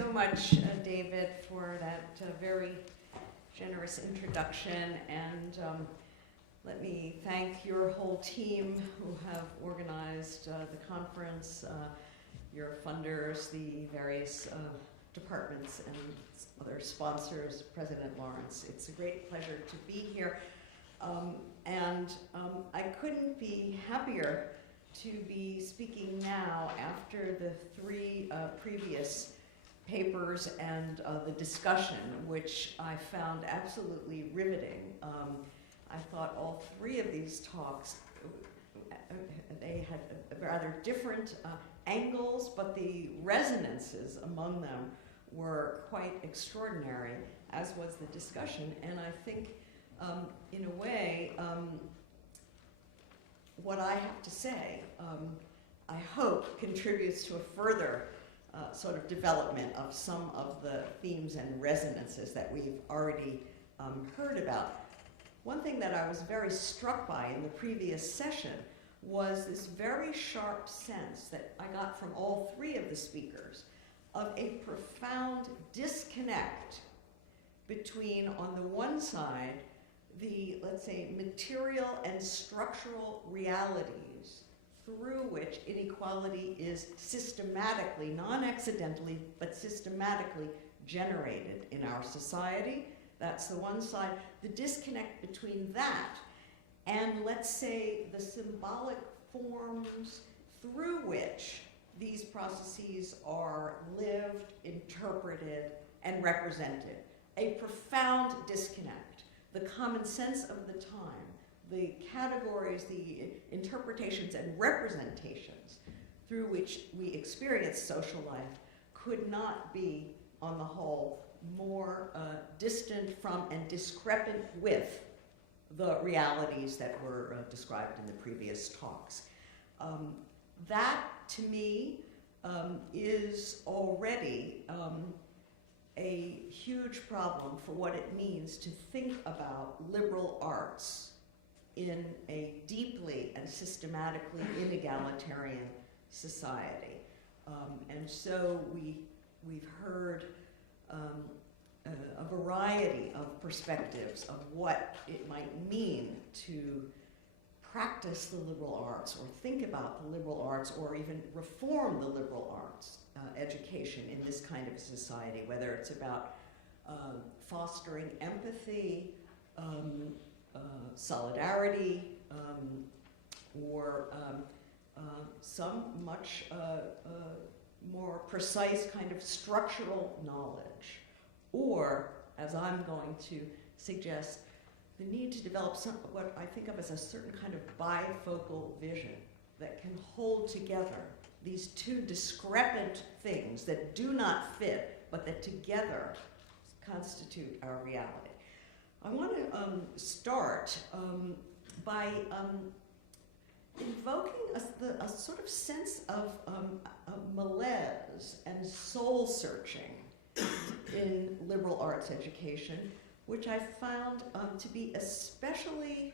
so much, David, for that very generous introduction, and let me thank your whole team who have organized the conference, your funders, the various departments and other sponsors, President Lawrence. It's a great pleasure to be here, and I couldn't be happier to be speaking now after the three previous papers and the discussion, which I found absolutely riveting. I thought all three of these talks, they had rather different angles, but the resonances among them were quite extraordinary, as was the discussion. And I think, in a way, what I have to say, I hope, contributes to a further sort of development of some of the themes and resonances that we've already heard about. One thing that I was very struck by in the previous session was this very sharp sense that I got from all three of the speakers of a profound disconnect between, on the one side, the, let's say, material and structural realities through which inequality is systematically, non-accidentally, but systematically generated in our society. That's the one side. The disconnect between that and, let's say, the symbolic forms through which these processes are lived, interpreted, and represented. A profound disconnect. The common sense of the time, the categories, the interpretations and representations through which we experience social life could not be, on the whole, more distant from and discrepant with the realities that were described in the previous talks. That, to me, is already a huge problem for what it means to think about liberal arts in a deeply and systematically inegalitarian society. And so we've heard a variety of perspectives of what it might mean to practice the liberal arts or think about the liberal arts or even reform the liberal arts education in this kind of society, whether it's about fostering empathy, solidarity, or some much more precise kind of structural knowledge. Or, as I'm going to suggest, the need to develop what I think of as a certain kind of bifocal vision that can hold together these two discrepant things that do not fit, but that together constitute our reality. I want to start by invoking a sort of sense of malaise and soul searching in liberal arts education, which I found to be especially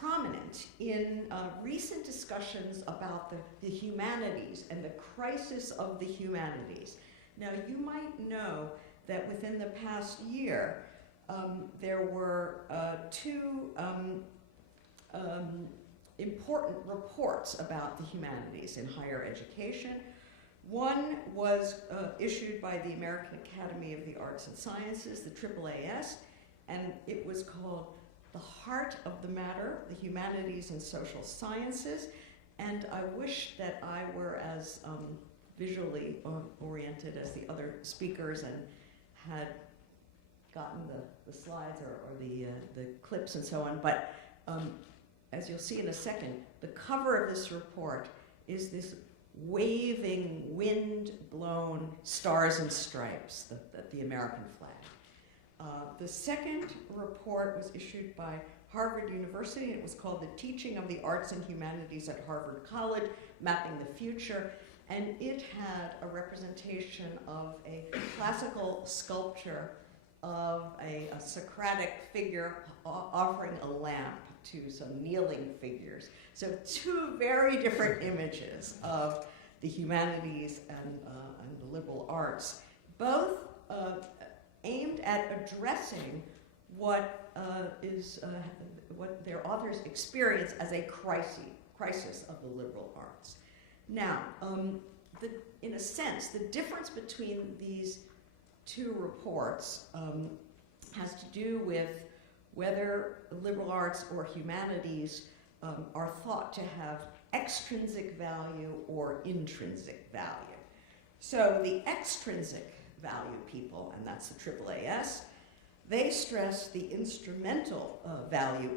prominent in recent discussions about the humanities and the crisis of the humanities. Now, you might know that within the past year, there were two important reports about the humanities in higher education. One was issued by the American Academy of the Arts and Sciences, the AAAS, and it was called The Heart of the Matter, the Humanities and Social Sciences. And I wish that I were as visually oriented as the other speakers and had gotten the slides or the clips and so on. But as you'll see in a second, the cover of this report is this waving, wind-blown stars and stripes, the American flag. The second report was issued by Harvard University, and it was called The Teaching of the Arts and Humanities at Harvard College, Mapping the Future, and it had a representation of a classical sculpture of a Socratic figure offering a lamp to some kneeling figures. So two very different images of the humanities and the liberal arts, both aimed at addressing what their authors experience as a crisis of the liberal arts. Now, in a sense, the difference between these two reports has to do with whether liberal arts or humanities are thought to have extrinsic value or intrinsic value. So the extrinsic value people, and that's the AAAS, they stress the instrumental value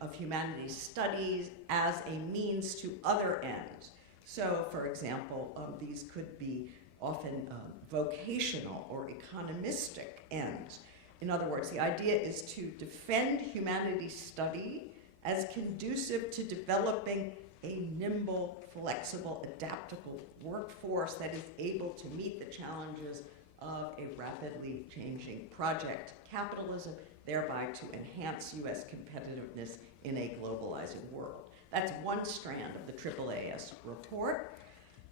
of humanities studies as a means to other ends. So, for example, these could be often vocational or economistic ends. In other words, the idea is to defend humanities study as conducive to developing a nimble, flexible, adaptable workforce that is able to meet the challenges of a rapidly changing project capitalism, thereby to enhance U.S. competitiveness in a globalizing world. That's one strand of the AAAS report.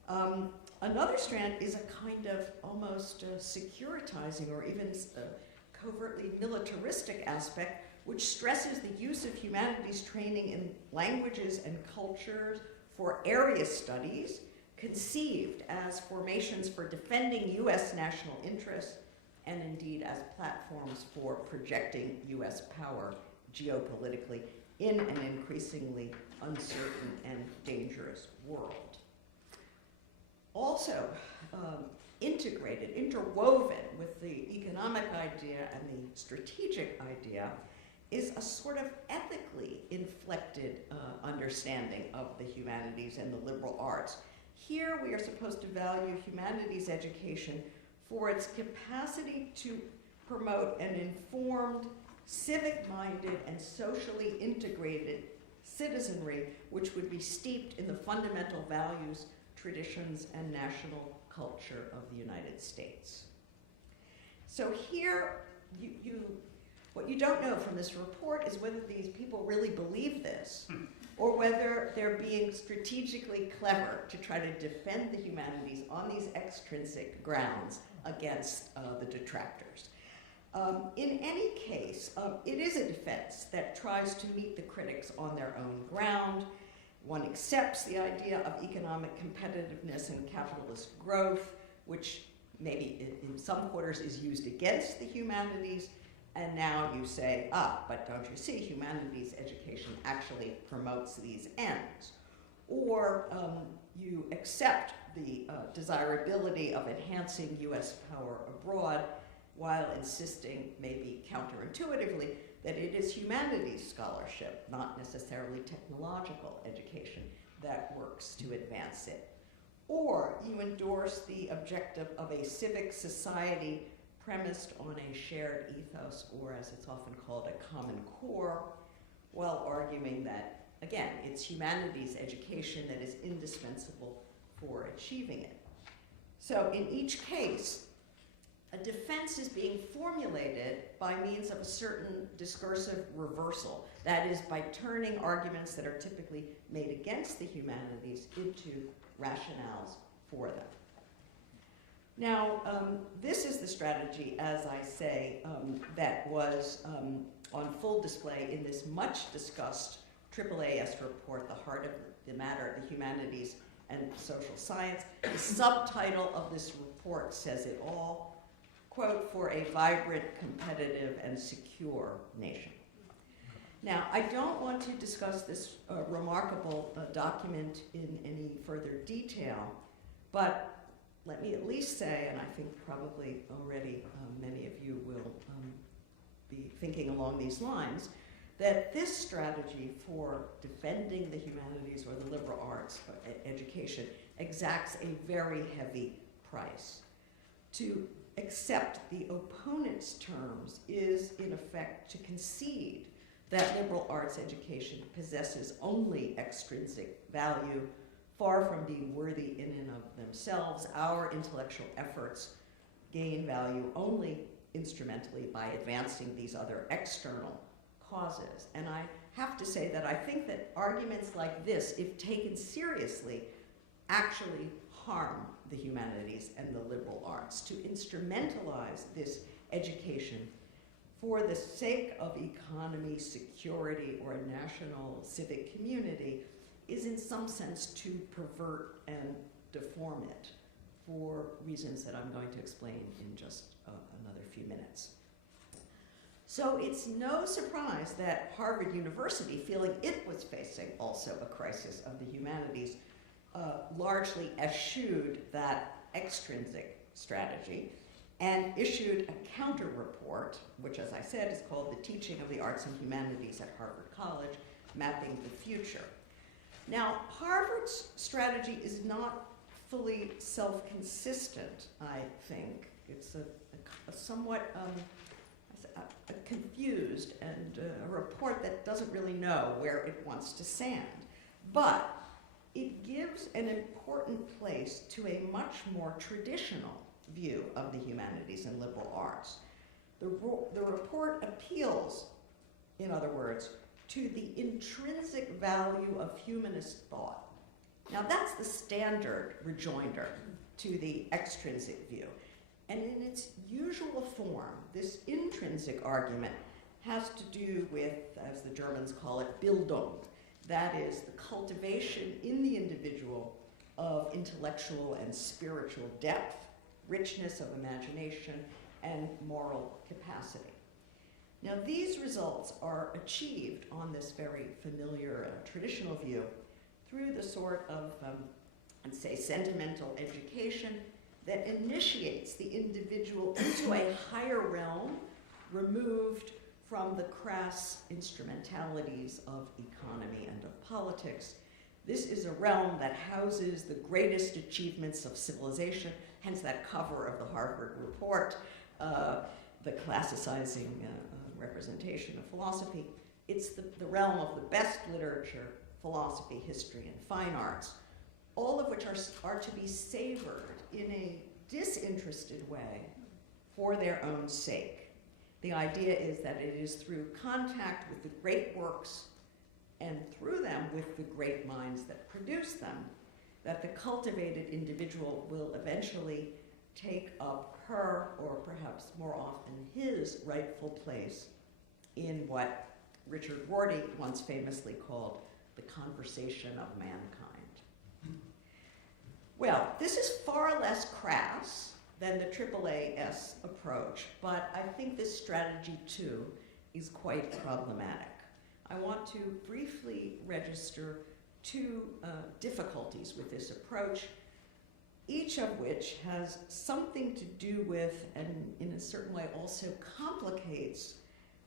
Another strand is a kind of almost securitizing or even covertly militaristic aspect, which stresses the use of humanities training in languages and cultures for area studies, conceived as formations for defending U.S. national interests and indeed as platforms for projecting U.S. power geopolitically in an increasingly uncertain and dangerous world. Also integrated, interwoven with the economic idea and the strategic idea is a sort of ethically inflected understanding of the humanities and the liberal arts. Here we are supposed to value humanities education for its capacity to promote an informed, civic-minded, and socially integrated citizenry which would be steeped in the fundamental values, traditions, and national culture of the United States. So here, what you don't know from this report is whether these people really believe this, or whether they're being strategically clever to try to defend the humanities on these extrinsic grounds against the detractors. In any case, it is a defense that tries to meet the critics on their own ground. One accepts the idea of economic competitiveness and capitalist growth, which maybe in some quarters is used against the humanities, and now you say, but don't you see, humanities education actually promotes these ends. Or you accept the desirability of enhancing US power abroad while insisting, maybe counterintuitively, that it is humanities scholarship, not necessarily technological education, that works to advance it. Or you endorse the objective of a civic society premised on a shared ethos, or as it's often called, a common core, while arguing that, again, it's humanities education that is indispensable for achieving it. So in each case, a defense is being formulated by means of a certain discursive reversal. That is, by turning arguments that are typically made against the humanities into rationales for them. Now, this is the strategy, as I say, that was on full display in this much discussed AAAS report, The Heart of the Matter, the Humanities and Social Science. The subtitle of this report says it all. Quote, for a vibrant, competitive, and secure nation. Now, I don't want to discuss this remarkable document in any further detail, but let me at least say, and I think probably already many of you will be thinking along these lines, that this strategy for defending the humanities or the liberal arts education exacts a very heavy price. To accept the opponent's terms is, in effect, to concede that liberal arts education possesses only extrinsic value, far from being worthy in and of themselves. Our intellectual efforts gain value only instrumentally by advancing these other external causes. And I have to say that I think that arguments like this, if taken seriously, actually harm the humanities and the liberal arts, to instrumentalize this education for the sake of economy, security, or a national civic community, is in some sense to pervert and deform it for reasons that I'm going to explain in just another few minutes. So it's no surprise that Harvard University, feeling it was facing also a crisis of the humanities, largely eschewed that extrinsic strategy and issued a counter report, which, as I said, is called The Teaching of the Arts and Humanities at Harvard College, Mapping the Future. Now, Harvard's strategy is not fully self-consistent, I think. It's a somewhat a confused and a report that doesn't really know where it wants to stand. But it gives an important place to a much more traditional view of the humanities and liberal arts. The report appeals, in other words, to the intrinsic value of humanist thought. Now that's the standard rejoinder to the extrinsic view. And in its usual form, this intrinsic argument has to do with, as the Germans call it, Bildung. That is the cultivation in the individual of intellectual and spiritual depth, richness of imagination, and moral capacity. Now, these results are achieved on this very familiar traditional view through the sort of, let's say, sentimental education that initiates the individual into a higher realm, removed from the crass instrumentalities of economy and of politics. This is a realm that houses the greatest achievements of civilization, hence that cover of the Harvard report, the classicizing representation of philosophy. It's the realm of the best literature, philosophy, history, and fine arts, all of which are to be savored in a disinterested way for their own sake. The idea is that it is through contact with the great works and through them with the great minds that produce them that the cultivated individual will eventually take up her, or perhaps more often his, rightful place in what Richard Rorty once famously called the conversation of mankind. Well, this is far less crass than the AAAS approach, but I think this strategy, too, is quite problematic. I want to briefly register two difficulties with this approach, each of which has something to do with, and in a certain way also complicates,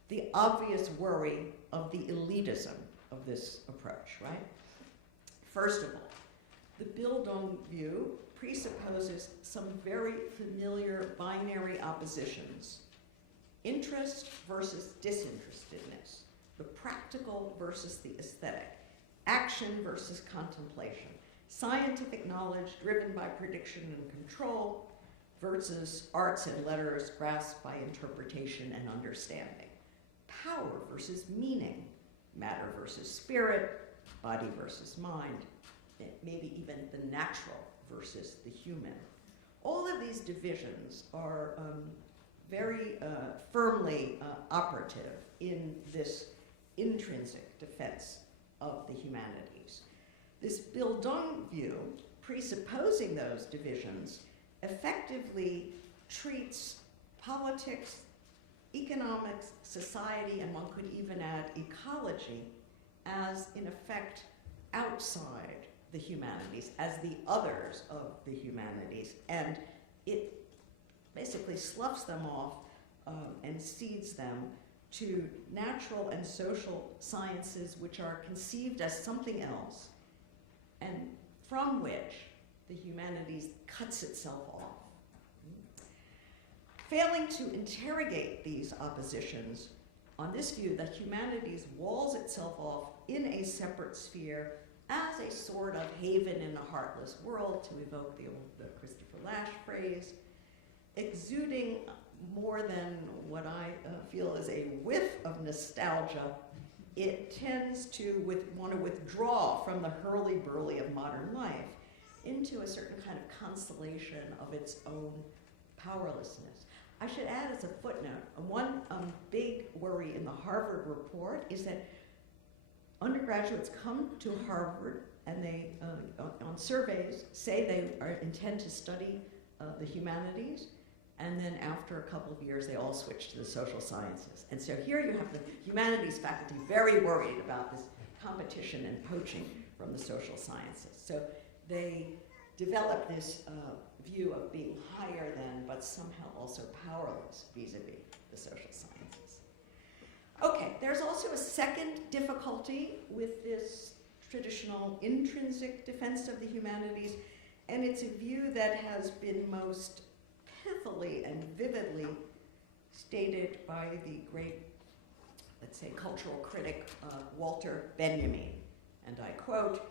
the obvious worry of the elitism of this approach, right? First of all, the Bildung view presupposes some very familiar binary oppositions: interest versus disinterestedness, the practical versus the aesthetic, action versus contemplation, scientific knowledge driven by prediction and control versus arts and letters grasped by interpretation and understanding, power versus meaning, matter versus spirit, body versus mind, maybe even the natural versus the human. All of these divisions are very firmly operative in this intrinsic defense of the humanities. This Bildung view, presupposing those divisions, effectively treats politics, economics, society, and one could even add ecology, as in effect outside the humanities, as the others of the humanities, and it basically sloughs them off and cedes them to natural and social sciences, which are conceived as something else, and from which the humanities cuts itself off. Failing to interrogate these oppositions, on this view, the humanities walls itself off in a separate sphere as a sort of haven in a heartless world, to evoke the old Christopher Lasch phrase, exuding more than what I feel is a whiff of nostalgia. It tends to want to withdraw from the hurly-burly of modern life, in into a certain kind of constellation of its own powerlessness. I should add as a footnote, one big worry in the Harvard report is that undergraduates come to Harvard and they, on surveys, say they intend to study the humanities, and then after a couple of years, they all switch to the social sciences. And so here you have the humanities faculty very worried about this competition and poaching from the social sciences. So they develop this view of being higher than, but somehow also powerless vis-a-vis the social sciences. Okay, there's also a second difficulty with this traditional intrinsic defense of the humanities, and it's a view that has been most pithily and vividly stated by the great, let's say, cultural critic Walter Benjamin. And I quote,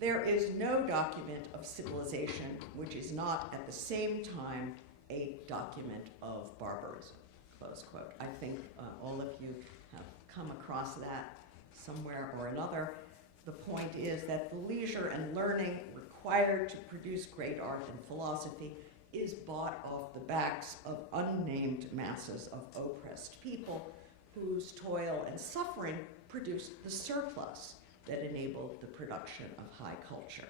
"There is no document of civilization which is not at the same time a document of barbarism," close quote. I think all of you have come across that somewhere or another. The point is that the leisure and learning required to produce great art and philosophy is bought off the backs of unnamed masses of oppressed people whose toil and suffering produced the surplus that enabled the production of high culture.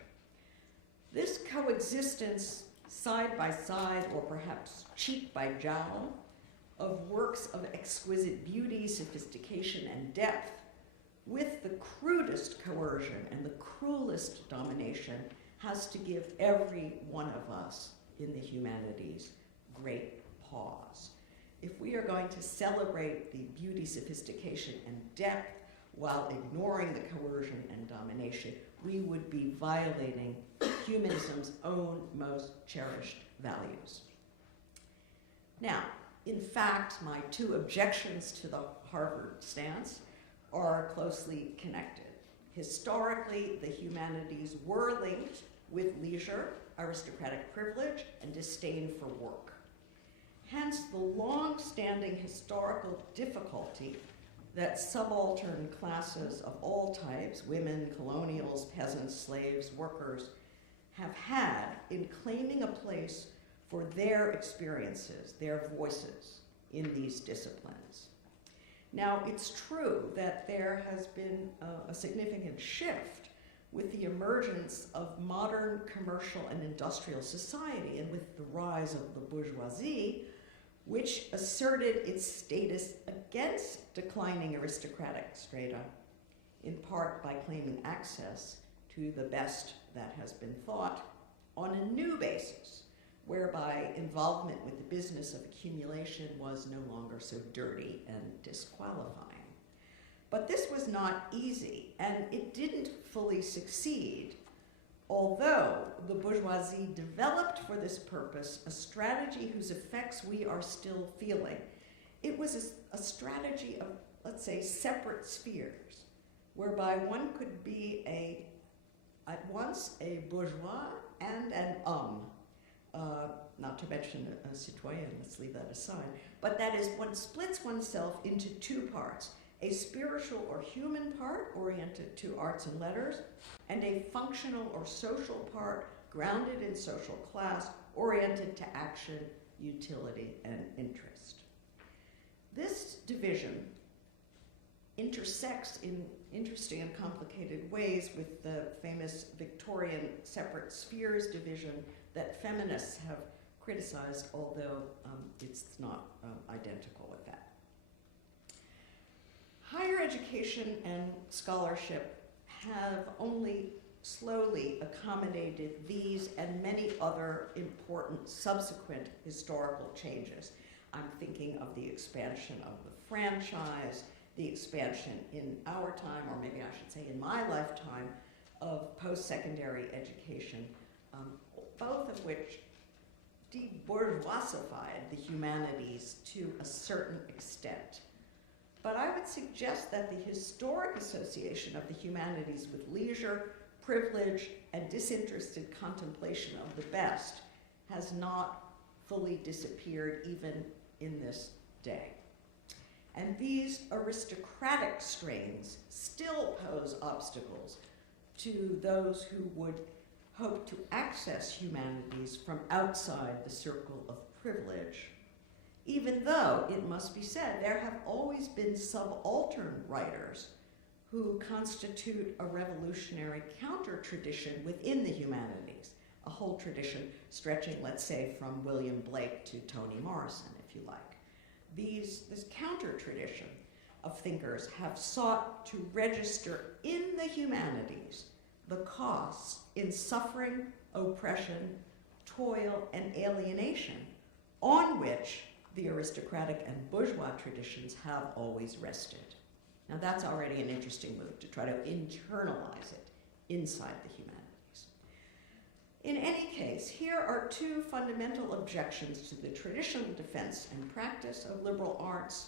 This coexistence, side by side, or perhaps cheek by jowl, of works of exquisite beauty, sophistication, and depth, with the crudest coercion and the cruelest domination, has to give every one of us in the humanities great pause. If we are going to celebrate the beauty, sophistication, and depth while ignoring the coercion and domination, we would be violating humanism's own most cherished values. Now, in fact, my two objections to the Harvard stance are closely connected. Historically, the humanities were linked with leisure, aristocratic privilege, and disdain for work. Hence, the long-standing historical difficulty that subaltern classes of all types, women, colonials, peasants, slaves, workers, have had in claiming a place for their experiences, their voices in these disciplines. Now, it's true that there has been a significant shift with the emergence of modern commercial and industrial society and with the rise of the bourgeoisie, which asserted its status against declining aristocratic strata, in part by claiming access to the best that has been thought on a new basis, whereby involvement with the business of accumulation was no longer so dirty and disqualifying. But this was not easy, and it didn't fully succeed, although the bourgeoisie developed for this purpose a strategy whose effects we are still feeling. It was a strategy of, let's say, separate spheres, whereby one could be at once a bourgeois and an homme, not to mention a citoyen, let's leave that aside, but that is, one splits oneself into two parts, a spiritual or human part oriented to arts and letters, and a functional or social part grounded in social class oriented to action, utility, and interest. This division intersects in interesting and complicated ways with the famous Victorian separate spheres division that feminists have criticized, although it's not identical with that. Higher education and scholarship have only slowly accommodated these and many other important subsequent historical changes. I'm thinking of the expansion of the franchise, the expansion in our time, or maybe I should say in my lifetime, of post-secondary education, both of which de-bourgeoisified the humanities to a certain extent. But I would suggest that the historic association of the humanities with leisure, privilege, and disinterested contemplation of the best has not fully disappeared even in this day. And these aristocratic strains still pose obstacles to those who would hope to access humanities from outside the circle of privilege, even though, it must be said, there have always been subaltern writers who constitute a revolutionary counter-tradition within the humanities, a whole tradition stretching, let's say, from William Blake to Toni Morrison, if you like. This counter-tradition of thinkers have sought to register in the humanities the costs in suffering, oppression, toil, and alienation on which the aristocratic and bourgeois traditions have always rested. Now that's already an interesting move, to try to internalize it inside the humanities. In any case, here are two fundamental objections to the traditional defense and practice of liberal arts.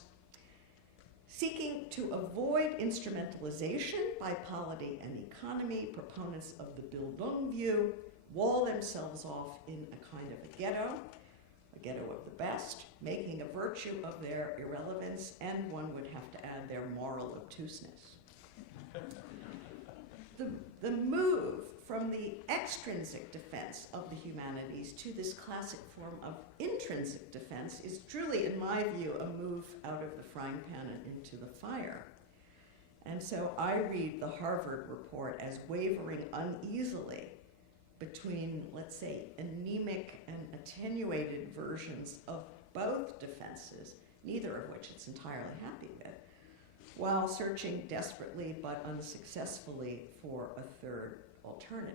Seeking to avoid instrumentalization by polity and economy, proponents of the Bildung view wall themselves off in a kind of a ghetto of the best, making a virtue of their irrelevance, and one would have to add their moral obtuseness. The move from the extrinsic defense of the humanities to this classic form of intrinsic defense is truly, in my view, a move out of the frying pan and into the fire. And so I read the Harvard report as wavering uneasily between, let's say, anemic and attenuated versions of both defenses, neither of which it's entirely happy with, while searching desperately but unsuccessfully for a third alternative.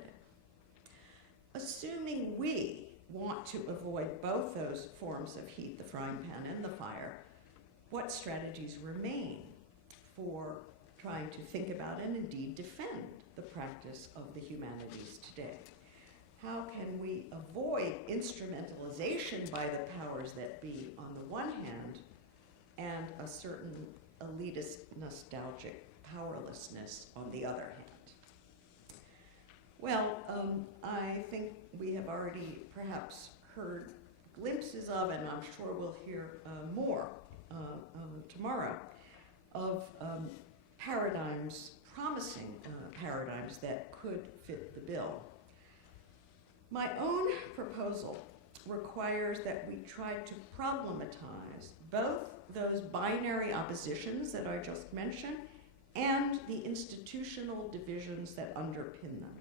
Assuming we want to avoid both those forms of heat, the frying pan and the fire, what strategies remain for trying to think about and indeed defend the practice of the humanities today? How can we avoid instrumentalization by the powers that be on the one hand, and a certain elitist, nostalgic powerlessness on the other hand? Well, I think we have already perhaps heard glimpses of, and I'm sure we'll hear more tomorrow, of paradigms, promising paradigms that could fit the bill. My own proposal requires that we try to problematize both those binary oppositions that I just mentioned and the institutional divisions that underpin them.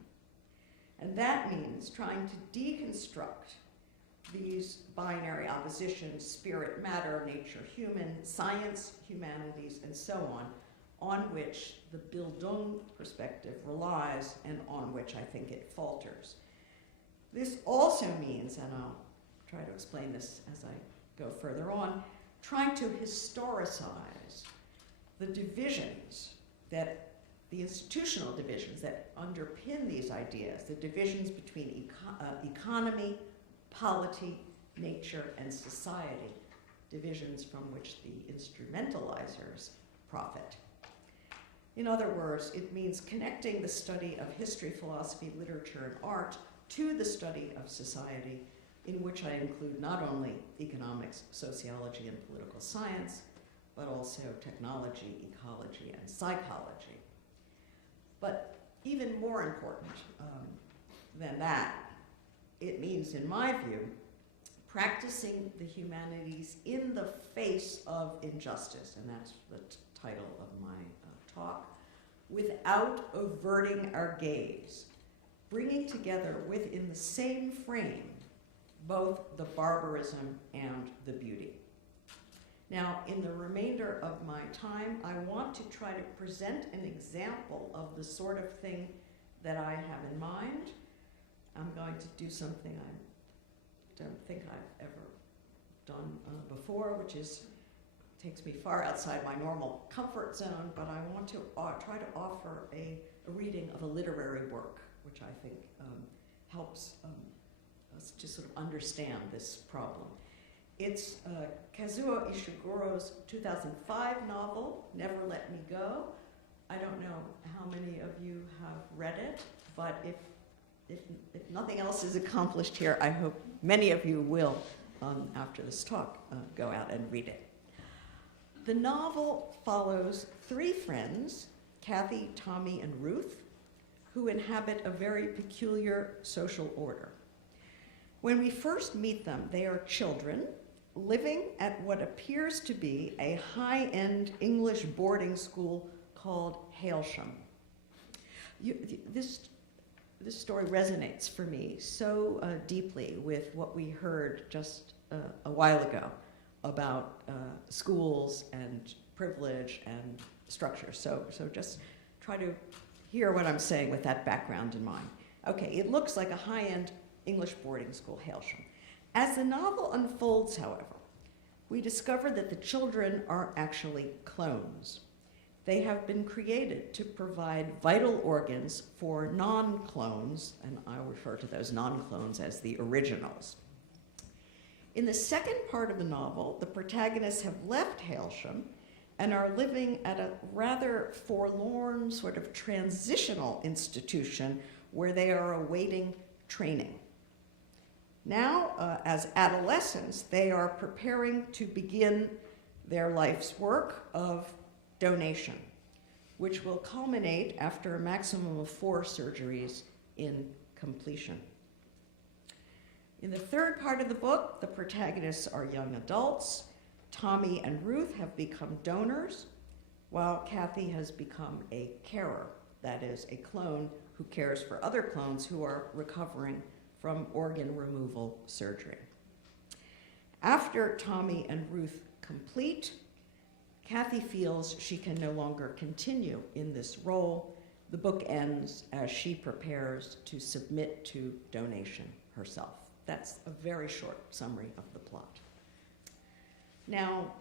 And that means trying to deconstruct these binary oppositions, spirit, matter, nature, human, science, humanities, and so on which the Bildung perspective relies and on which I think it falters. This also means, and I'll try to explain this as I go further on, trying to historicize the divisions that, the institutional divisions that underpin these ideas, the divisions between economy, polity, nature, and society, divisions from which the instrumentalizers profit. In other words, it means connecting the study of history, philosophy, literature, and art to the study of society, in which I include not only economics, sociology, and political science, but also technology, ecology, and psychology. But even more important than that, it means, in my view, practicing the humanities in the face of injustice, and that's the title of my talk, without averting our gaze, bringing together within the same frame both the barbarism and the beauty. Now, in the remainder of my time, I want to try to present an example of the sort of thing that I have in mind. I'm going to do something I don't think I've ever done before, which takes me far outside my normal comfort zone, but I want to try to offer a reading of a literary work, which I think helps us to sort of understand this problem. It's Kazuo Ishiguro's 2005 novel, Never Let Me Go. I don't know how many of you have read it, but if nothing else is accomplished here, I hope many of you will, after this talk, go out and read it. The novel follows three friends, Kathy, Tommy, and Ruth, who inhabit a very peculiar social order. When we first meet them, they are children living at what appears to be a high-end English boarding school called Hailsham. This story resonates for me so deeply with what we heard just a while ago about schools and privilege and structure. So just try to hear what I'm saying with that background in mind. Okay, it looks like a high-end English boarding school, Hailsham. As the novel unfolds, however, we discover that the children are actually clones. They have been created to provide vital organs for non-clones, and I'll refer to those non-clones as the originals. In the second part of the novel, the protagonists have left Hailsham and are living at a rather forlorn sort of transitional institution where they are awaiting training. Now, as adolescents, they are preparing to begin their life's work of donation, which will culminate after a maximum of 4 surgeries in completion. In the third part of the book, the protagonists are young adults. Tommy and Ruth have become donors, while Kathy has become a carer, that is, a clone who cares for other clones who are recovering from organ removal surgery. After Tommy and Ruth complete, Kathy feels she can no longer continue in this role. The book ends as she prepares to submit to donation herself. That's a very short summary of the plot. Now,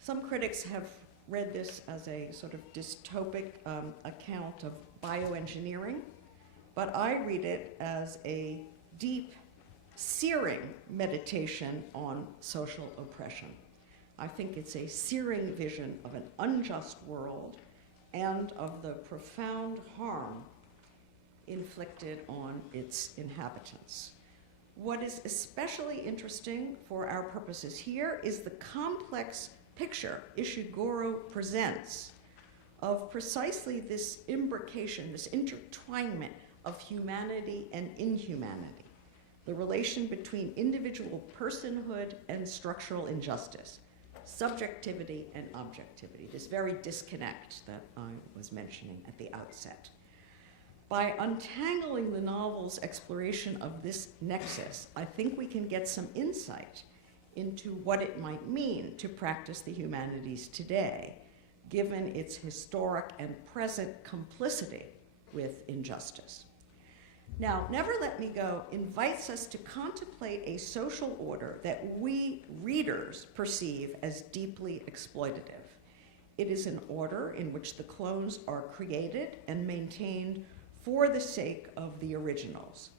some critics have read this as a sort of dystopic account of bioengineering, but I read it as a deep, searing meditation on social oppression. I think it's a searing vision of an unjust world and of the profound harm inflicted on its inhabitants. What is especially interesting for our purposes here is the complex picture Ishiguro presents of precisely this imbrication, this intertwinement of humanity and inhumanity, the relation between individual personhood and structural injustice, subjectivity and objectivity, this very disconnect that I was mentioning at the outset. By untangling the novel's exploration of this nexus, I think we can get some insight into what it might mean to practice the humanities today, given its historic and present complicity with injustice. Now, Never Let Me Go invites us to contemplate a social order that we readers perceive as deeply exploitative. It is an order in which the clones are created and maintained for the sake of the originals.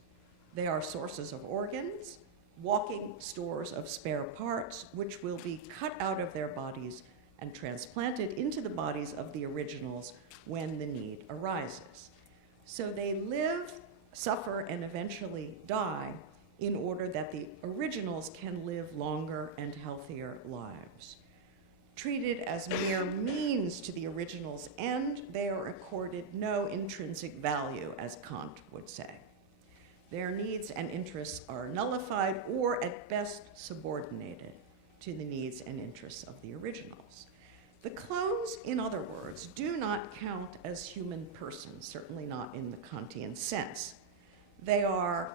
They are sources of organs, walking stores of spare parts, which will be cut out of their bodies and transplanted into the bodies of the originals when the need arises. So they live, suffer, and eventually die in order that the originals can live longer and healthier lives. Treated as mere means to the original's end, they are accorded no intrinsic value, as Kant would say. Their needs and interests are nullified or at best subordinated to the needs and interests of the originals. The clones, in other words, do not count as human persons, certainly not in the Kantian sense. They are,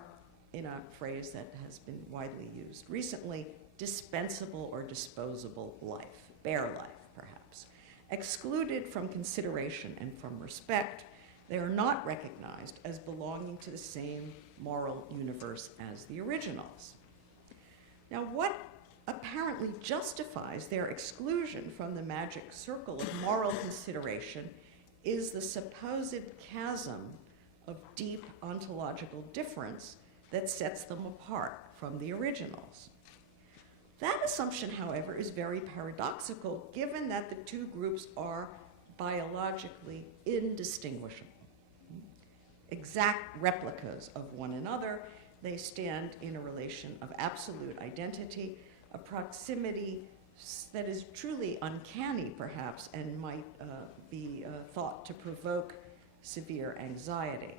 in a phrase that has been widely used recently, dispensable or disposable life, bare life, perhaps. Excluded from consideration and from respect, they are not recognized as belonging to the same moral universe as the originals. Now, what apparently justifies their exclusion from the magic circle of moral consideration is the supposed chasm of deep ontological difference that sets them apart from the originals. That assumption, however, is very paradoxical given that the two groups are biologically indistinguishable. Exact replicas of one another, they stand in a relation of absolute identity, a proximity that is truly uncanny, perhaps, and might be thought to provoke severe anxiety.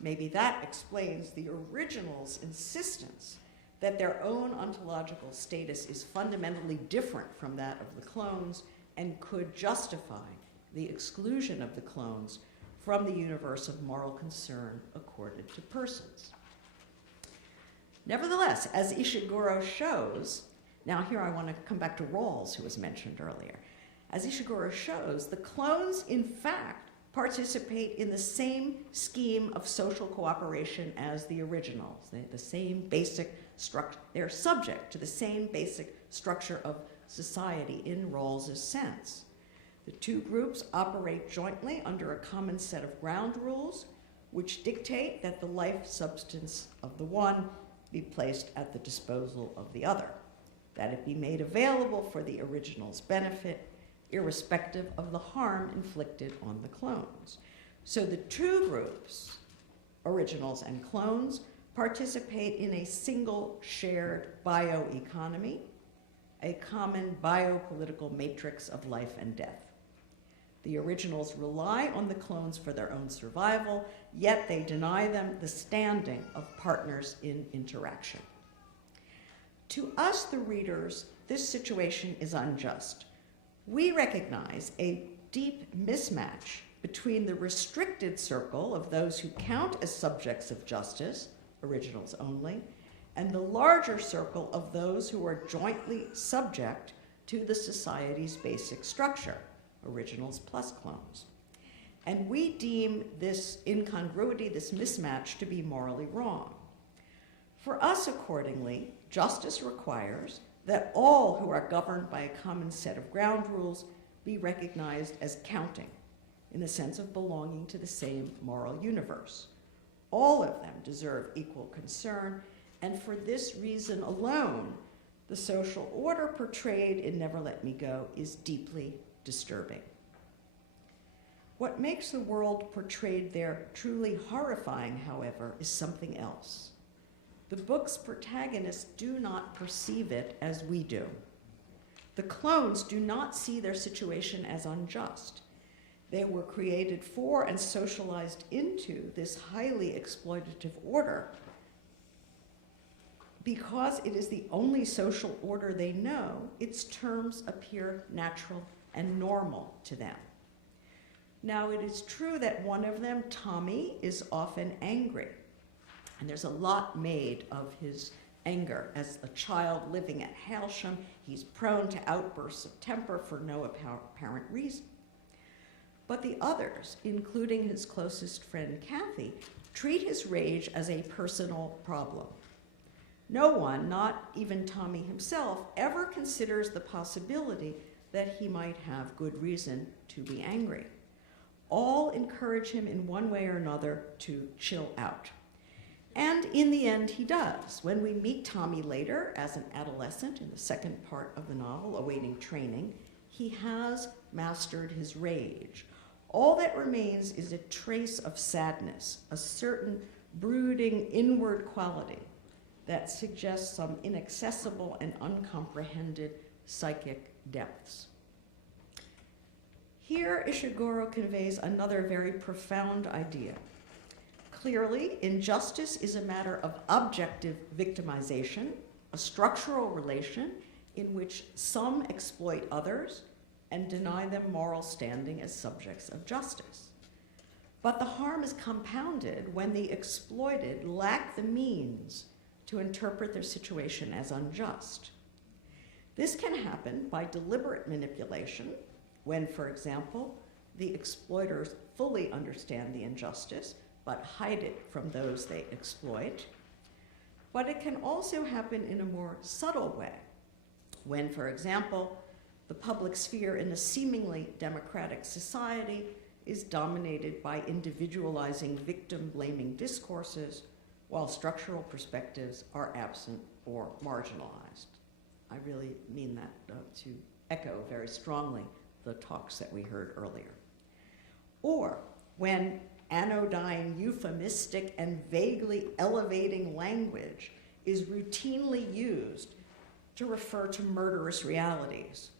Maybe that explains the originals' insistence that their own ontological status is fundamentally different from that of the clones and could justify the exclusion of the clones from the universe of moral concern accorded to persons. Nevertheless, as Ishiguro shows, now here I want to come back to Rawls, who was mentioned earlier. As Ishiguro shows, the clones, in fact, participate in the same scheme of social cooperation as the originals. The same basic structure, they're subject to the same basic structure of society in Rawls's sense. The two groups operate jointly under a common set of ground rules, which dictate that the life substance of the one be placed at the disposal of the other, that it be made available for the original's benefit, irrespective of the harm inflicted on the clones. So the two groups, originals and clones, participate in a single shared bioeconomy, a common biopolitical matrix of life and death. The originals rely on the clones for their own survival, yet they deny them the standing of partners in interaction. To us, the readers, this situation is unjust. We recognize a deep mismatch between the restricted circle of those who count as subjects of justice, originals only, and the larger circle of those who are jointly subject to the society's basic structure, originals plus clones. And we deem this incongruity, this mismatch, to be morally wrong. For us, accordingly, justice requires that all who are governed by a common set of ground rules be recognized as counting, in the sense of belonging to the same moral universe. All of them deserve equal concern, and for this reason alone, the social order portrayed in Never Let Me Go is deeply disturbing. What makes the world portrayed there truly horrifying, however, is something else. The book's protagonists do not perceive it as we do. The clones do not see their situation as unjust. They were created for and socialized into this highly exploitative order because it is the only social order they know. Its terms appear natural and normal to them. Now, it is true that one of them, Tommy, is often angry. And there's a lot made of his anger. As a child living at Hailsham, he's prone to outbursts of temper for no apparent reason. But the others, including his closest friend Kathy, treat his rage as a personal problem. No one, not even Tommy himself, ever considers the possibility that he might have good reason to be angry. All encourage him in one way or another to chill out. And in the end, he does. When we meet Tommy later as an adolescent in the second part of the novel, awaiting training, he has mastered his rage. All that remains is a trace of sadness, a certain brooding inward quality that suggests some inaccessible and uncomprehended psychic depths. Here, Ishiguro conveys another very profound idea. Clearly, injustice is a matter of objective victimization, a structural relation in which some exploit others and deny them moral standing as subjects of justice. But the harm is compounded when the exploited lack the means to interpret their situation as unjust. This can happen by deliberate manipulation, when, for example, the exploiters fully understand the injustice but hide it from those they exploit. But it can also happen in a more subtle way, when, for example, the public sphere in a seemingly democratic society is dominated by individualizing victim-blaming discourses, while structural perspectives are absent or marginalized. I really mean that to echo very strongly the talks that we heard earlier. Or when anodyne, euphemistic, and vaguely elevating language is routinely used to refer to murderous realities.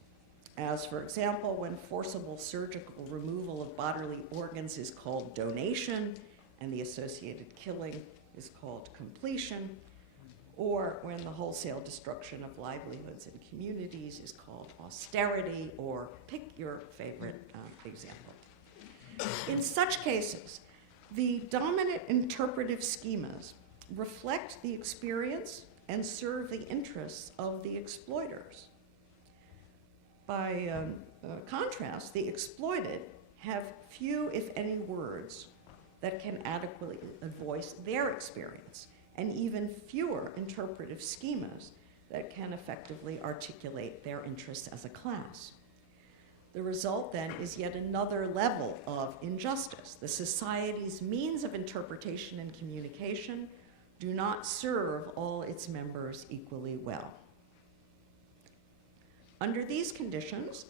as, for example, when forcible surgical removal of bodily organs is called donation and the associated killing is called completion, or when the wholesale destruction of livelihoods and communities is called austerity, or pick your favorite example. In such cases, the dominant interpretive schemas reflect the experience and serve the interests of the exploiters. By contrast, the exploited have few, if any, words that can adequately voice their experience, and even fewer interpretive schemas that can effectively articulate their interests as a class. The result, then, is yet another level of injustice. The society's means of interpretation and communication do not serve all its members equally well. Under these conditions,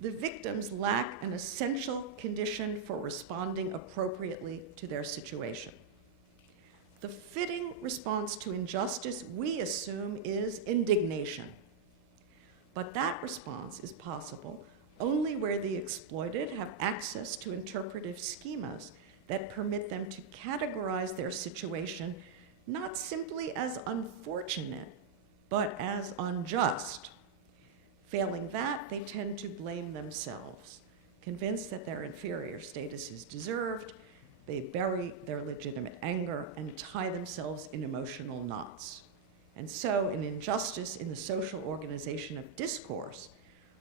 the victims lack an essential condition for responding appropriately to their situation. The fitting response to injustice, we assume, is indignation. But that response is possible only where the exploited have access to interpretive schemas that permit them to categorize their situation not simply as unfortunate, but as unjust. Failing that, they tend to blame themselves. Convinced that their inferior status is deserved, they bury their legitimate anger and tie themselves in emotional knots. And so an injustice in the social organization of discourse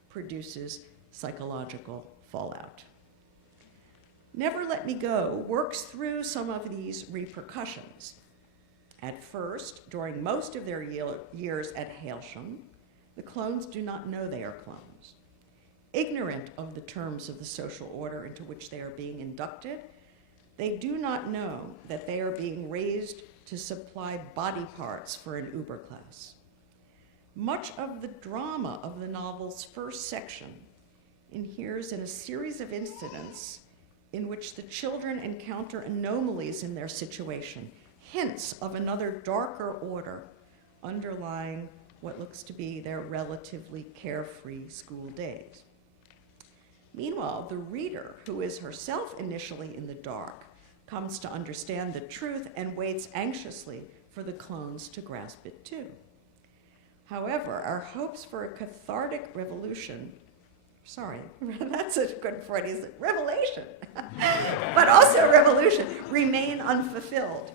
produces psychological fallout. Never Let Me Go works through some of these repercussions. At first, during most of their years at Hailsham, the clones do not know they are clones. Ignorant of the terms of the social order into which they are being inducted, they do not know that they are being raised to supply body parts for an Uber class. Much of the drama of the novel's first section inheres in a series of incidents in which the children encounter anomalies in their situation, hints of another darker order underlying what looks to be their relatively carefree school days. Meanwhile, the reader, who is herself initially in the dark, comes to understand the truth and waits anxiously for the clones to grasp it too. However, our hopes for a cathartic revolution, that's a good Freudian revelation, but also revolution, remain unfulfilled.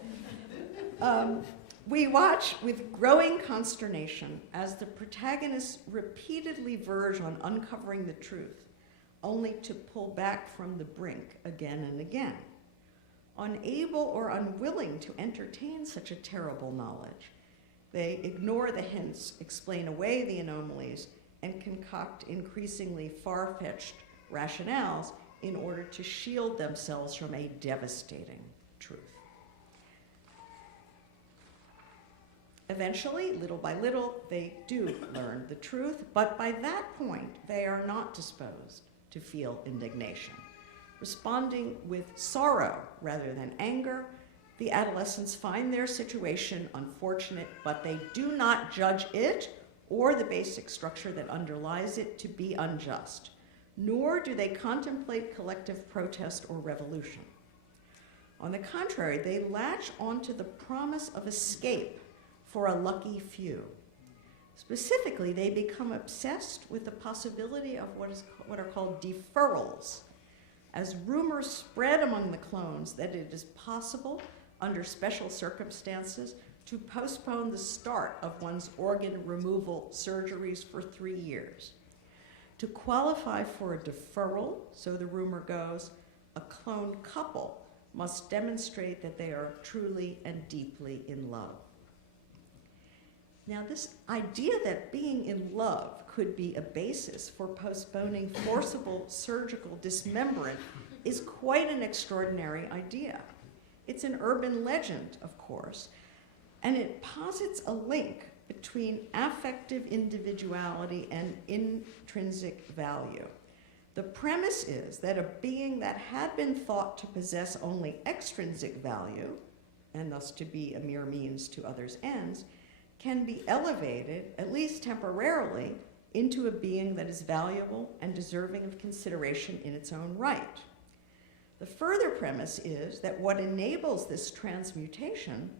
We watch with growing consternation as the protagonists repeatedly verge on uncovering the truth, only to pull back from the brink again and again. Unable or unwilling to entertain such a terrible knowledge, they ignore the hints, explain away the anomalies, and concoct increasingly far-fetched rationales in order to shield themselves from a devastating truth. Eventually, little by little, they do learn the truth, but by that point, they are not disposed to feel indignation. Responding with sorrow rather than anger, the adolescents find their situation unfortunate, but they do not judge it or the basic structure that underlies it to be unjust, nor do they contemplate collective protest or revolution. On the contrary, they latch onto the promise of escape for a lucky few. Specifically, they become obsessed with the possibility of what are called deferrals, as rumors spread among the clones that it is possible, under special circumstances, to postpone the start of one's organ removal surgeries for 3 years. To qualify for a deferral, so the rumor goes, a clone couple must demonstrate that they are truly and deeply in love. Now, this idea that being in love could be a basis for postponing forcible surgical dismemberment is quite an extraordinary idea. It's an urban legend, of course, and it posits a link between affective individuality and intrinsic value. The premise is that a being that had been thought to possess only extrinsic value, and thus to be a mere means to others' ends, can be elevated, at least temporarily, into a being that is valuable and deserving of consideration in its own right. The further premise is that what enables this transmutation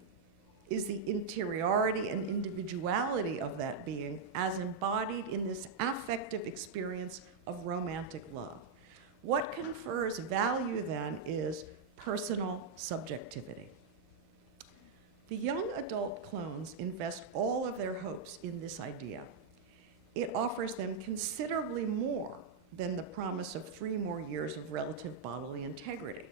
is the interiority and individuality of that being as embodied in this affective experience of romantic love. What confers value then is personal subjectivity. The young adult clones invest all of their hopes in this idea. It offers them considerably more than the promise of 3 more years of relative bodily integrity.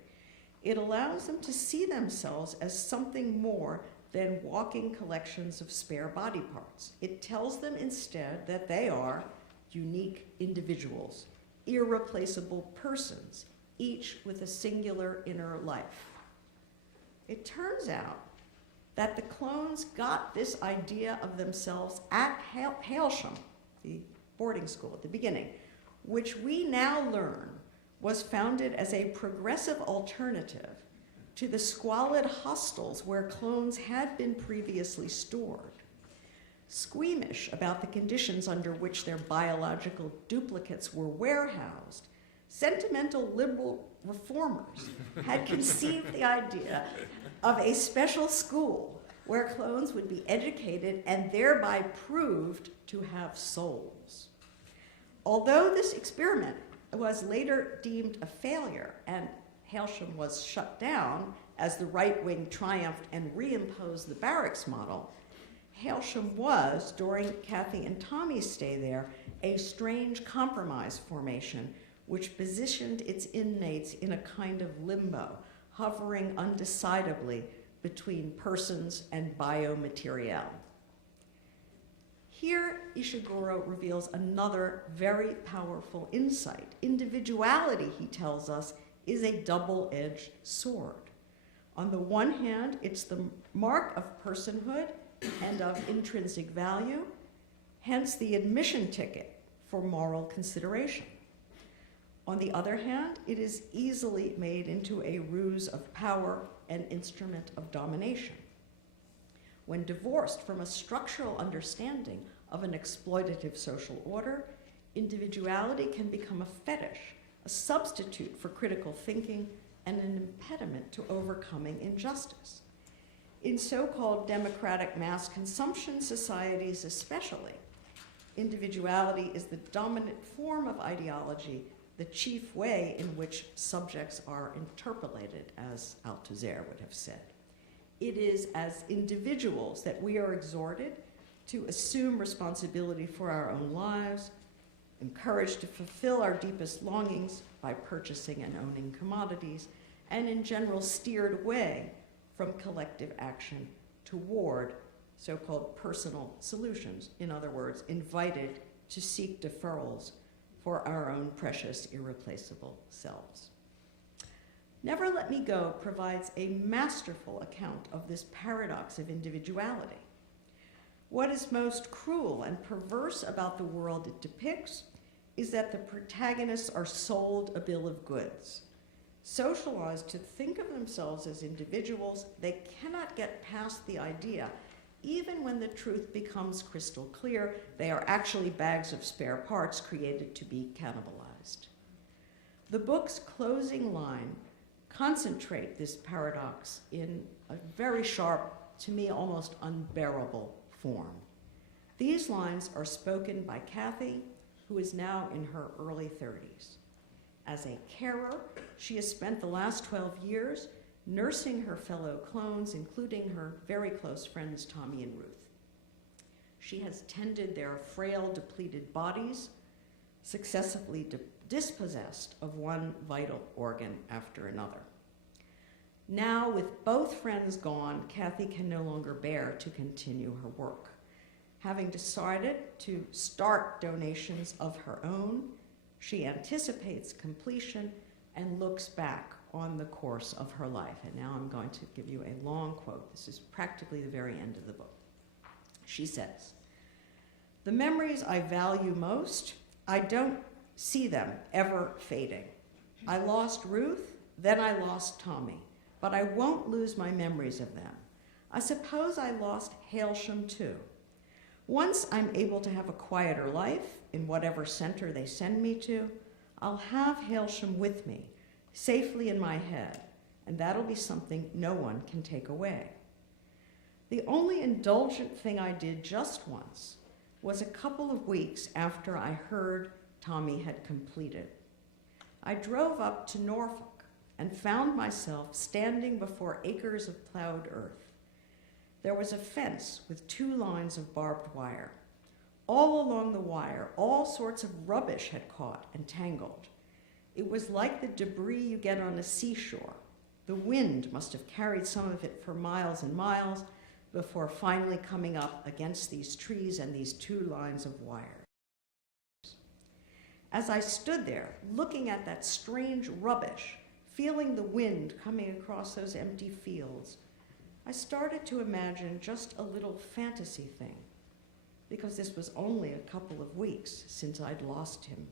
It allows them to see themselves as something more than walking collections of spare body parts. It tells them instead that they are unique individuals, irreplaceable persons, each with a singular inner life. It turns out that the clones got this idea of themselves at Hailsham, the boarding school at the beginning, which we now learn was founded as a progressive alternative to the squalid hostels where clones had been previously stored. Squeamish about the conditions under which their biological duplicates were warehoused, sentimental liberal reformers had conceived the idea of a special school where clones would be educated and thereby proved to have souls. Although this experiment was later deemed a failure and Hailsham was shut down as the right wing triumphed and reimposed the barracks model, Hailsham was, during Kathy and Tommy's stay there, a strange compromise formation which positioned its inmates in a kind of limbo, hovering undecidedly between persons and biomaterial. Here, Ishiguro reveals another very powerful insight. Individuality, he tells us, is a double-edged sword. On the one hand, it's the mark of personhood and of intrinsic value, hence the admission ticket for moral consideration. On the other hand, it is easily made into a ruse of power and instrument of domination. When divorced from a structural understanding of an exploitative social order, individuality can become a fetish, a substitute for critical thinking, and an impediment to overcoming injustice. In so-called democratic mass consumption societies especially, individuality is the dominant form of ideology, the chief way in which subjects are interpolated, as Althusser would have said. It is as individuals that we are exhorted to assume responsibility for our own lives, encouraged to fulfill our deepest longings by purchasing and owning commodities, and in general steered away from collective action toward so-called personal solutions. In other words, invited to seek deferrals for our own precious, irreplaceable selves. Never Let Me Go provides a masterful account of this paradox of individuality. What is most cruel and perverse about the world it depicts is that the protagonists are sold a bill of goods. Socialized to think of themselves as individuals, they cannot get past the idea, even when the truth becomes crystal clear, they are actually bags of spare parts created to be cannibalized. The book's closing line concentrate this paradox in a very sharp, to me almost unbearable form. These lines are spoken by Kathy, who is now in her early 30s. As a carer, she has spent the last 12 years nursing her fellow clones, including her very close friends Tommy and Ruth. She has tended their frail, depleted bodies, successively dispossessed of one vital organ after another. Now, with both friends gone, Kathy can no longer bear to continue her work. Having decided to start donations of her own, she anticipates completion and looks back on the course of her life. And now I'm going to give you a long quote. This is practically the very end of the book. She says, "The memories I value most, I don't see them ever fading. I lost Ruth, then I lost Tommy, but I won't lose my memories of them. I suppose I lost Hailsham too. Once I'm able to have a quieter life in whatever center they send me to, I'll have Hailsham with me, safely in my head, and that'll be something no one can take away. The only indulgent thing I did just once was a couple of weeks after I heard Tommy had completed. I drove up to Norfolk and found myself standing before acres of plowed earth. There was a fence with 2 lines of barbed wire. All along the wire, all sorts of rubbish had caught and tangled. It was like the debris you get on a seashore. The wind must have carried some of it for miles and miles before finally coming up against these trees and these 2 lines of wire. As I stood there, looking at that strange rubbish, feeling the wind coming across those empty fields, I started to imagine just a little fantasy thing, because this was only a couple of weeks since I'd lost him.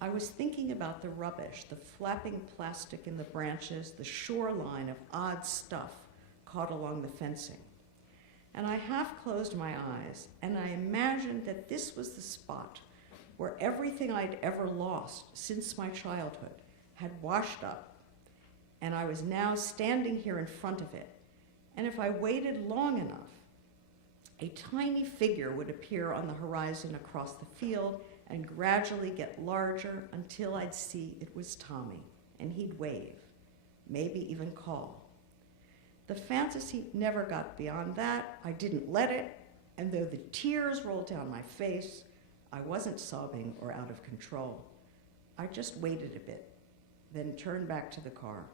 I was thinking about the rubbish, the flapping plastic in the branches, the shoreline of odd stuff caught along the fencing. And I half closed my eyes, and I imagined that this was the spot where everything I'd ever lost since my childhood had washed up, and I was now standing here in front of it. And if I waited long enough, a tiny figure would appear on the horizon across the field and gradually get larger until I'd see it was Tommy, and he'd wave, maybe even call. The fantasy never got beyond that. I didn't let it, and though the tears rolled down my face, I wasn't sobbing or out of control. I just waited a bit, then turned back to the car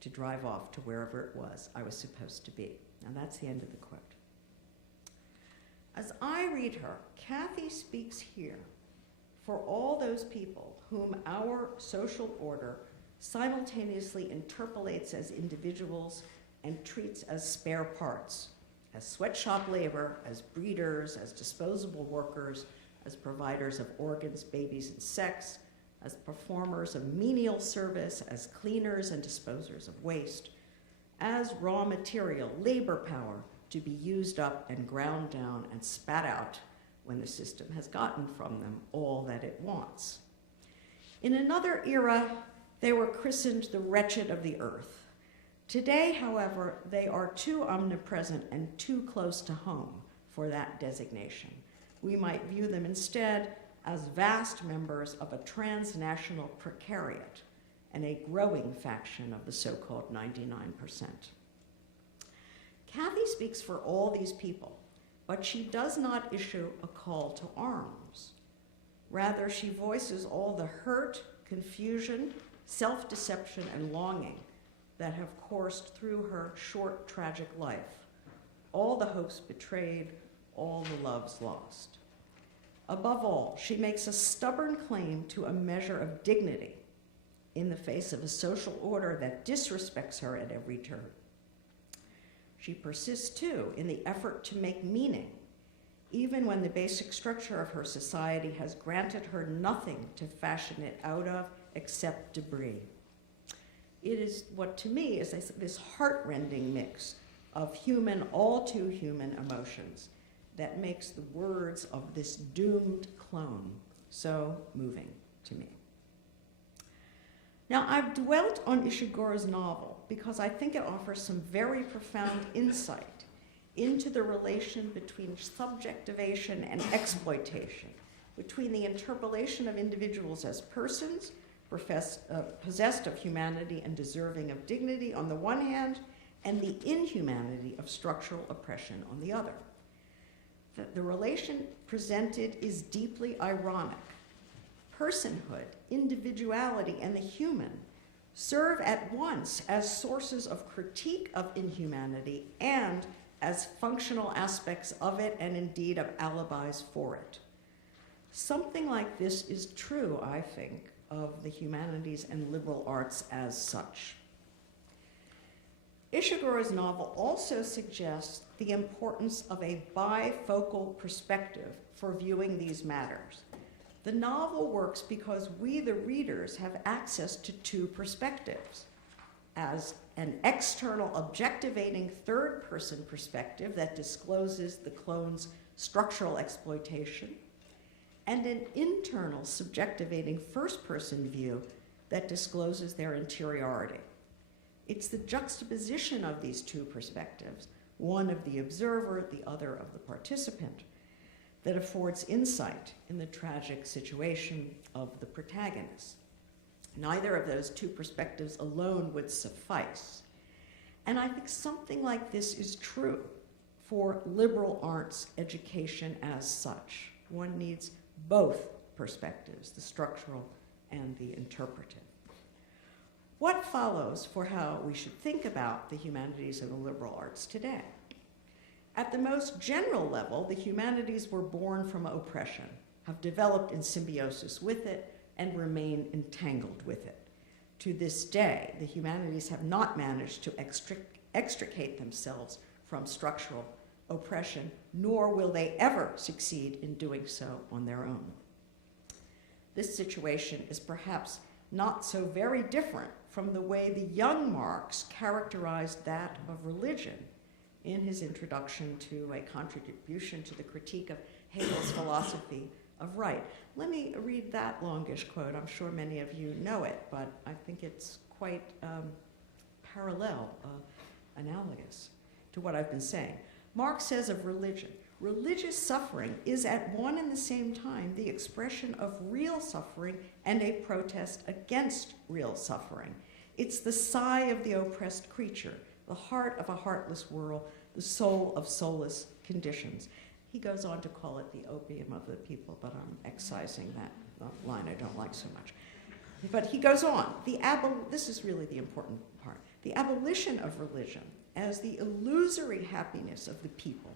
to drive off to wherever it was I was supposed to be. And that's the end of the quote. As I read her, Kathy speaks here for all those people whom our social order simultaneously interpolates as individuals and treats as spare parts, as sweatshop labor, as breeders, as disposable workers, as providers of organs, babies, and sex, as performers of menial service, as cleaners and disposers of waste, as raw material, labor power, to be used up and ground down and spat out when the system has gotten from them all that it wants. In another era, they were christened the wretched of the earth. Today, however, they are too omnipresent and too close to home for that designation. We might view them instead as vast members of a transnational precariat and a growing faction of the so-called 99%. Kathy speaks for all these people, but she does not issue a call to arms. Rather, she voices all the hurt, confusion, self-deception, and longing that have coursed through her short, tragic life, all the hopes betrayed, all the loves lost. Above all, she makes a stubborn claim to a measure of dignity in the face of a social order that disrespects her at every turn. She persists, too, in the effort to make meaning, even when the basic structure of her society has granted her nothing to fashion it out of except debris. It is what, to me, is this heart-rending mix of human, all too human emotions that makes the words of this doomed clone so moving to me. Now, I've dwelt on Ishiguro's novel because I think it offers some very profound insight into the relation between subjectivation and exploitation, between the interpolation of individuals as persons, possessed of humanity and deserving of dignity on the one hand, and the inhumanity of structural oppression on the other. The relation presented is deeply ironic. Personhood, individuality, and the human serve at once as sources of critique of inhumanity and as functional aspects of it, and indeed of alibis for it. Something like this is true, I think, of the humanities and liberal arts as such. Ishiguro's novel also suggests the importance of a bifocal perspective for viewing these matters. The novel works because we, the readers, have access to two perspectives. as an external objectivating third-person perspective that discloses the clone's structural exploitation, and an internal subjectivating first-person view that discloses their interiority. It's the juxtaposition of these two perspectives, one of the observer, the other of the participant, that affords insight in the tragic situation of the protagonist. Neither of those two perspectives alone would suffice. And I think something like this is true for liberal arts education as such. One needs both perspectives, the structural and the interpretive. What follows for how we should think about the humanities and the liberal arts today? At the most general level, the humanities were born from oppression, have developed in symbiosis with it, and remain entangled with it. To this day, the humanities have not managed to extricate themselves from structural oppression, nor will they ever succeed in doing so on their own. This situation is perhaps not so very different from the way the young Marx characterized that of religion in his introduction to a contribution to the critique of Hegel's philosophy of right. Let me read that longish quote. I'm sure many of you know it, but I think it's quite parallel, analogous to what I've been saying. Marx says of religion, religious suffering is at one and the same time the expression of real suffering and a protest against real suffering. It's the sigh of the oppressed creature, the heart of a heartless world, the soul of soulless conditions. He goes on to call it the opium of the people, but I'm excising that line I don't like so much. But he goes on. This is really the important part. The abolition of religion as the illusory happiness of the people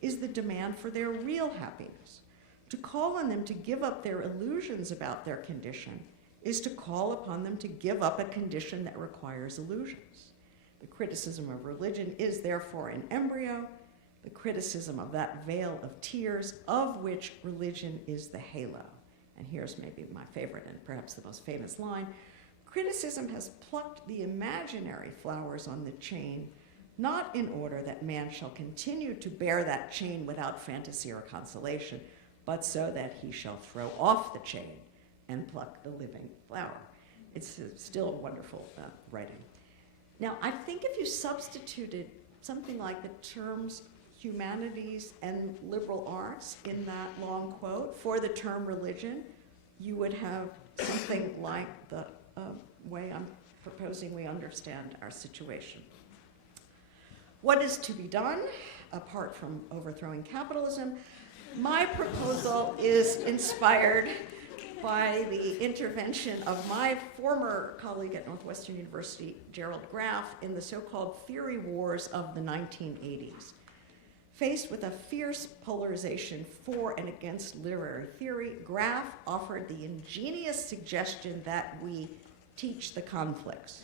is the demand for their real happiness. To call on them to give up their illusions about their condition is to call upon them to give up a condition that requires illusions. The criticism of religion is therefore an embryo, the criticism of that veil of tears of which religion is the halo. And here's maybe my favorite and perhaps the most famous line. Criticism has plucked the imaginary flowers on the chain, not in order that man shall continue to bear that chain without fantasy or consolation, but so that he shall throw off the chain and pluck the living flower. It's still wonderful writing. Now, I think if you substituted something like the terms humanities and liberal arts in that long quote for the term religion, you would have something like the way I'm proposing we understand our situation. What is to be done, apart from overthrowing capitalism? My proposal is inspired by the intervention of my former colleague at Northwestern University, Gerald Graff, in the so-called theory wars of the 1980s. Faced with a fierce polarization for and against literary theory, Graff offered the ingenious suggestion that we teach the conflicts.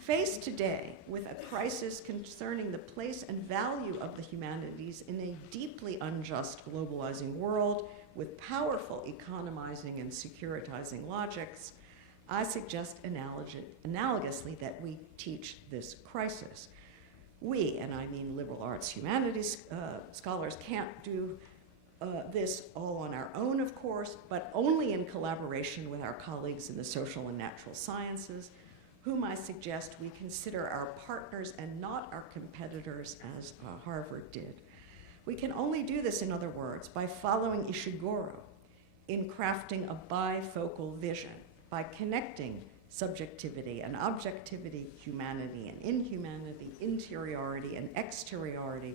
Faced today with a crisis concerning the place and value of the humanities in a deeply unjust globalizing world with powerful economizing and securitizing logics, I suggest analogously that we teach this crisis. We, and I mean liberal arts humanities scholars, can't do this all on our own, of course, but only in collaboration with our colleagues in the social and natural sciences, whom I suggest we consider our partners and not our competitors, as Harvard did. We can only do this, in other words, by following Ishiguro in crafting a bifocal vision, by connecting subjectivity and objectivity, humanity and inhumanity, interiority and exteriority,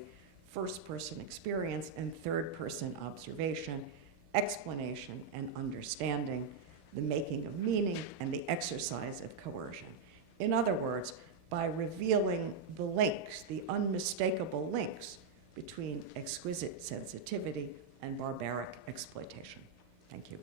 first-person experience and third-person observation, explanation and understanding, the making of meaning and the exercise of coercion. In other words, by revealing the links, the unmistakable links between exquisite sensitivity and barbaric exploitation. Thank you.